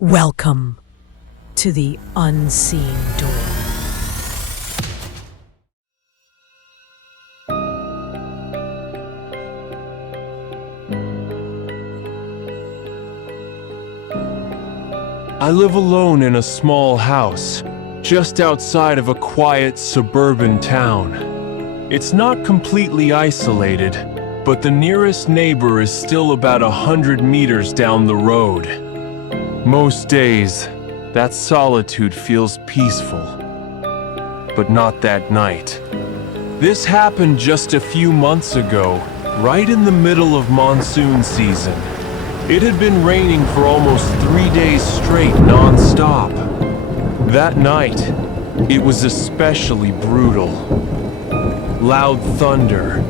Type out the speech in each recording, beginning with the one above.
Welcome to the unseen door. I live alone in a small house, just outside of a quiet suburban town. It's not completely isolated, but the nearest neighbor is still about 100 meters down the road. Most days, that solitude feels peaceful, but not that night. This happened just a few months ago, right in the middle of monsoon season. It had been raining for almost 3 days straight, non-stop. That night, it was especially brutal. Loud thunder,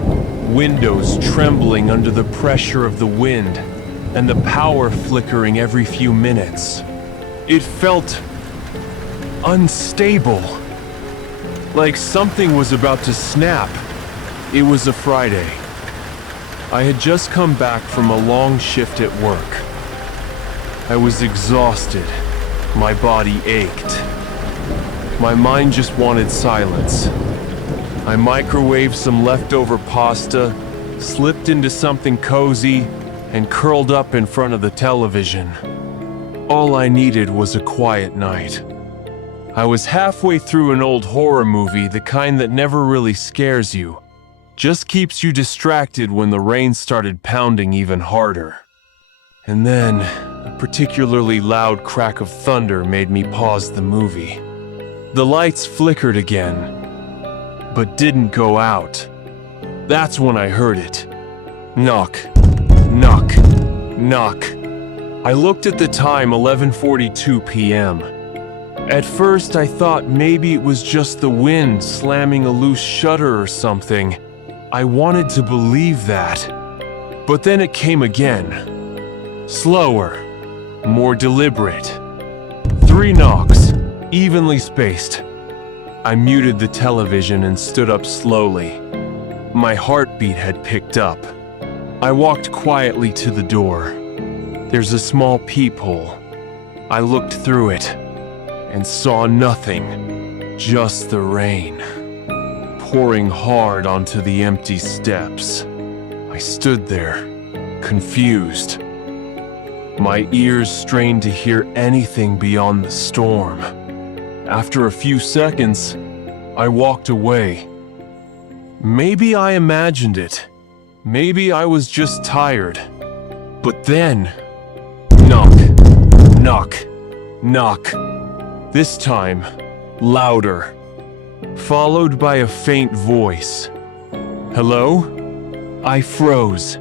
windows trembling under the pressure of the wind, and the power flickering every few minutes. It felt unstable, like something was about to snap. It was a Friday. I had just come back from a long shift at work. I was exhausted. My body ached. My mind just wanted silence. I microwaved some leftover pasta, slipped into something cozy, and curled up in front of the television. All I needed was a quiet night. I was halfway through an old horror movie, the kind that never really scares you, just keeps you distracted when the rain started pounding even harder. And then, a particularly loud crack of thunder made me pause the movie. The lights flickered again, but didn't go out. That's when I heard it. Knock, knock, knock. I looked at the time, 11:42 p.m. At first I thought maybe it was just the wind slamming a loose shutter or something. I wanted to believe that. But then it came again. Slower, more deliberate. 3 knocks, evenly spaced. I muted the television and stood up slowly. My heartbeat had picked up. I walked quietly to the door. There's a small peephole. I looked through it and saw nothing, just the rain, pouring hard onto the empty steps. I stood there, confused. My ears strained to hear anything beyond the storm. After a few seconds, I walked away. Maybe I imagined it. Maybe I was just tired. But then, knock, knock, knock. This time, louder, followed by a faint voice. Hello? I froze.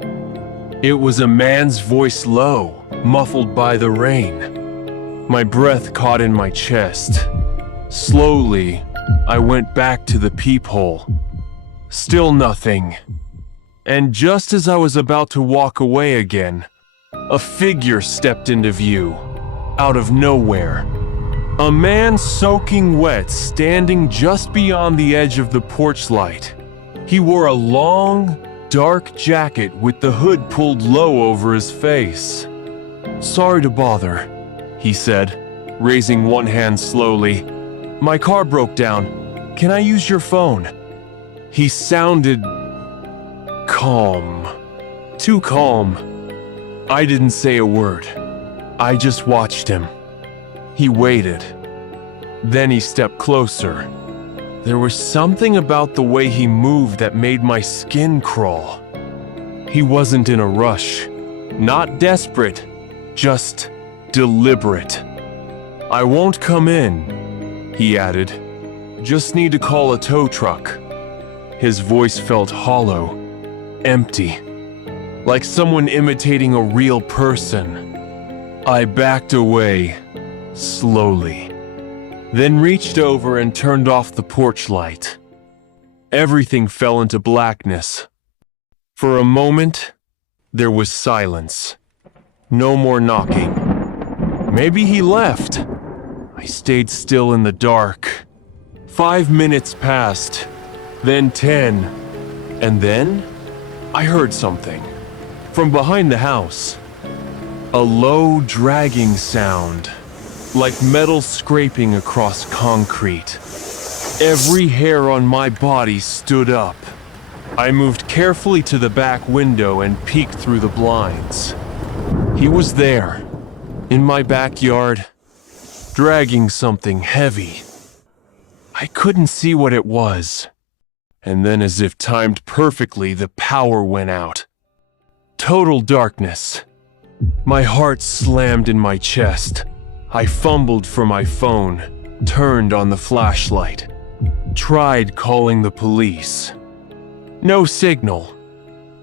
It was a man's voice, low, muffled by the rain. My breath caught in my chest. Slowly, I went back to the peephole. Still nothing. And just as I was about to walk away again, a figure stepped into view, out of nowhere. A man soaking wet, standing just beyond the edge of the porch light. He wore a long, dark jacket with the hood pulled low over his face. "Sorry to bother," he said, raising one hand slowly. "My car broke down. Can I use your phone?" He sounded calm. Too calm. I didn't say a word. I just watched him. He waited. Then he stepped closer. There was something about the way he moved that made my skin crawl. He wasn't in a rush. Not desperate. Just deliberate. "I won't come in," he added. "Just need to call a tow truck." His voice felt hollow, empty, like someone imitating a real person. I backed away, slowly, then reached over and turned off the porch light. Everything fell into blackness. For a moment, there was silence. No more knocking. Maybe he left. I stayed still in the dark. 5 minutes passed, then 10, and then I heard something from behind the house. A low, dragging sound, like metal scraping across concrete. Every hair on my body stood up. I moved carefully to the back window and peeked through the blinds. He was there, in my backyard, dragging something heavy. I couldn't see what it was. And then, as if timed perfectly, the power went out. Total darkness. My heart slammed in my chest. I fumbled for my phone, turned on the flashlight, tried calling the police. No signal.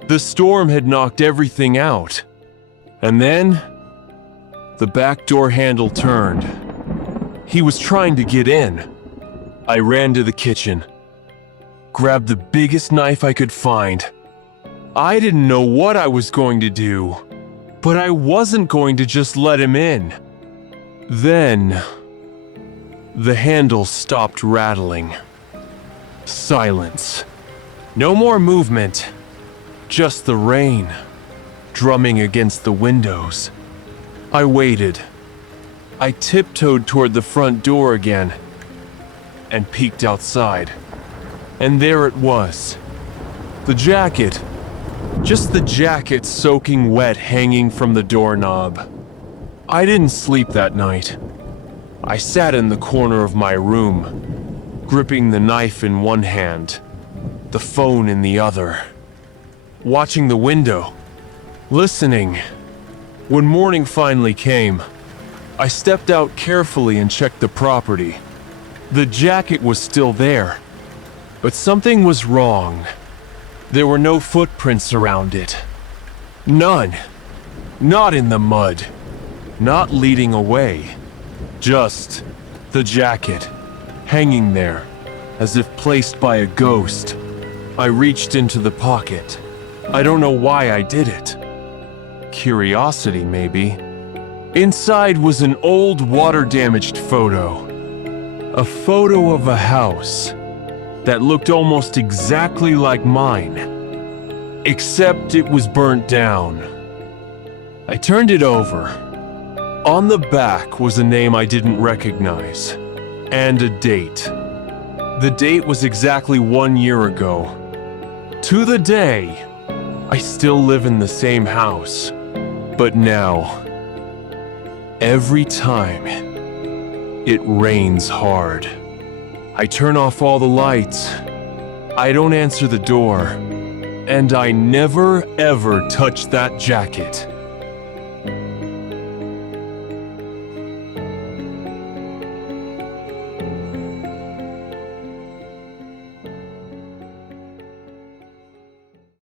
The storm had knocked everything out. And then, the back door handle turned. He was trying to get in. I ran to the kitchen, grabbed the biggest knife I could find. I didn't know what I was going to do, but I wasn't going to just let him in. Then, the handle stopped rattling. Silence. No more movement, just the rain drumming against the windows. I waited. I tiptoed toward the front door again and peeked outside. And there it was. The jacket. Just the jacket soaking wet, hanging from the doorknob. I didn't sleep that night. I sat in the corner of my room, gripping the knife in one hand, the phone in the other, watching the window, listening. When morning finally came, I stepped out carefully and checked the property. The jacket was still there, but something was wrong. There were no footprints around it. None. Not in the mud. Not leading away. Just the jacket, hanging there, as if placed by a ghost. I reached into the pocket. I don't know why I did it. Curiosity, maybe. Inside was an old water-damaged photo. A photo of a house that looked almost exactly like mine, except it was burnt down. I turned it over. On the back was a name I didn't recognize, and a date. The date was exactly 1 year ago. To the day, I still live in the same house, but now, every time, it rains hard. I turn off all the lights. I don't answer the door. And I never ever touch that jacket.